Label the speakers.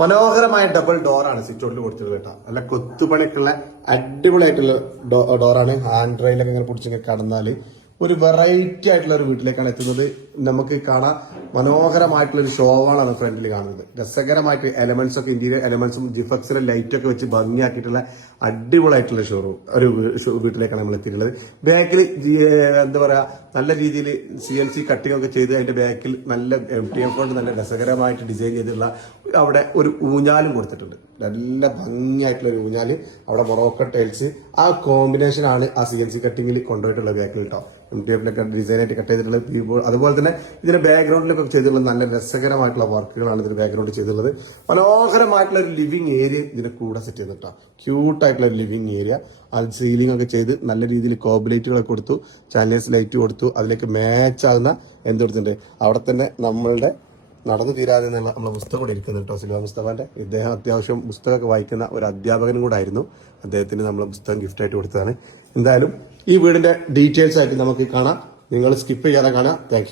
Speaker 1: മനോഹരമായ ഡബിൾ ഡോറാണ് സിറ്റോട്ടിൽ കൊടുത്തത് കേട്ടോ. നല്ല കൊത്തുപണിക്കുള്ള അടിപൊളിയായിട്ടുള്ള ഡോറാണ് ഹാൻഡ് റെയിലൊക്കെ ഇങ്ങനെ പിടിച്ചിങ്ങനെ കടന്നാൽ ഒരു വെറൈറ്റി ആയിട്ടുള്ള ഒരു വീട്ടിലേക്കാണ് എത്തുന്നത്. നമുക്ക് കാണാൻ മനോഹരമായിട്ടുള്ള ഒരു ഷോവാണ് ഫ്രണ്ടിൽ കാണുന്നത്. രസകരമായിട്ട് എലമെന്റ്സ് ഒക്കെ ഇന്റീരിയർ എലമെന്റ്സും ജിഫക്സിലെ ലൈറ്റൊക്കെ വെച്ച് ഭംഗിയാക്കിയിട്ടുള്ള അടിപൊളിയായിട്ടുള്ള ഷോറൂം ഒരു വീട്ടിലേക്കാണ് നമ്മൾ എത്തിയിട്ടുള്ളത്. ബാക്കിൽ എന്താ പറയാ നല്ല രീതിയിൽ സി എൻ സി കട്ടിംഗ് ഒക്കെ ചെയ്ത് അതിന്റെ ബാക്കിൽ നല്ല എം ടി എഫ് കൊണ്ട് നല്ല രസകരമായിട്ട് ഡിസൈൻ ചെയ്തിട്ടുള്ള അവിടെ ഒരു ഊഞ്ഞാലും കൊടുത്തിട്ടുണ്ട്. നല്ല ഭംഗിയായിട്ടുള്ള ഒരു ഊഞ്ഞാൽ അവിടെ മൊറോക്കോ ടൈൽസ് ആ കോമ്പിനേഷൻ ആണ് ആ സി എൻ സി കട്ടിങ്ങിൽ കൊണ്ടുപോയിട്ടുള്ള ബാക്കിൽ കേട്ടോ എം ടി എഫിലൊക്കെ ഡിസൈൻ ആയിട്ട് കട്ട് ചെയ്തിട്ടുള്ള പീപ്പോൾ അതുപോലെ തന്നെ ഇതിന്റെ ബാക്ക്ഗ്രൗണ്ടിലൊക്കെ ചെയ്തിട്ടുള്ള നല്ല രസകരമായിട്ടുള്ള വർക്കുകളാണ് ഇതിന്റെ ബാക്ക്ഗ്രൗണ്ട് ചെയ്തിട്ടുള്ളത്. മനോഹരമായിട്ടുള്ള ഒരു ലിവിങ് ഏരിയ ഇതിന്റെ കൂടെ സെറ്റ് ചെയ്തിട്ടോ ക്യൂട്ട് ആയിട്ടുള്ള ഒരു ലിവിങ് ഏരിയ അത് സീലിംഗ് ഒക്കെ ചെയ്ത് നല്ല രീതിയിൽ കോബിലൈറ്റുകളൊക്കെ കൊടുത്തു. ചാനൽസ് ലൈറ്റ് കൊടുത്തു. അതിലേക്ക് മാച്ച് ആകുന്ന എന്ത് കൊടുത്തിട്ടുണ്ട്? അവിടെ തന്നെ നമ്മളുടെ നടന്നു തീരാതെ എന്നുള്ള നമ്മളെ പുസ്തകം കൂടെ ഇരിക്കുന്നത് കേട്ടോ സിൽവ മുസ്തഫാന്റെ. ഇദ്ദേഹം അത്യാവശ്യം പുസ്തകമൊക്കെ വായിക്കുന്ന ഒരു അധ്യാപകനും കൂടെ ആയിരുന്നു. അദ്ദേഹത്തിന് നമ്മൾ പുസ്തകം ഗിഫ്റ്റ് ആയിട്ട് കൊടുത്തതാണ്. എന്തായാലും ഈ വീടിന്റെ ഡീറ്റെയിൽസ് ആയിട്ട് നമുക്ക് കാണാം. നിങ്ങൾ സ്കിപ്പ് ചെയ്യാതെ കാണാം താങ്ക്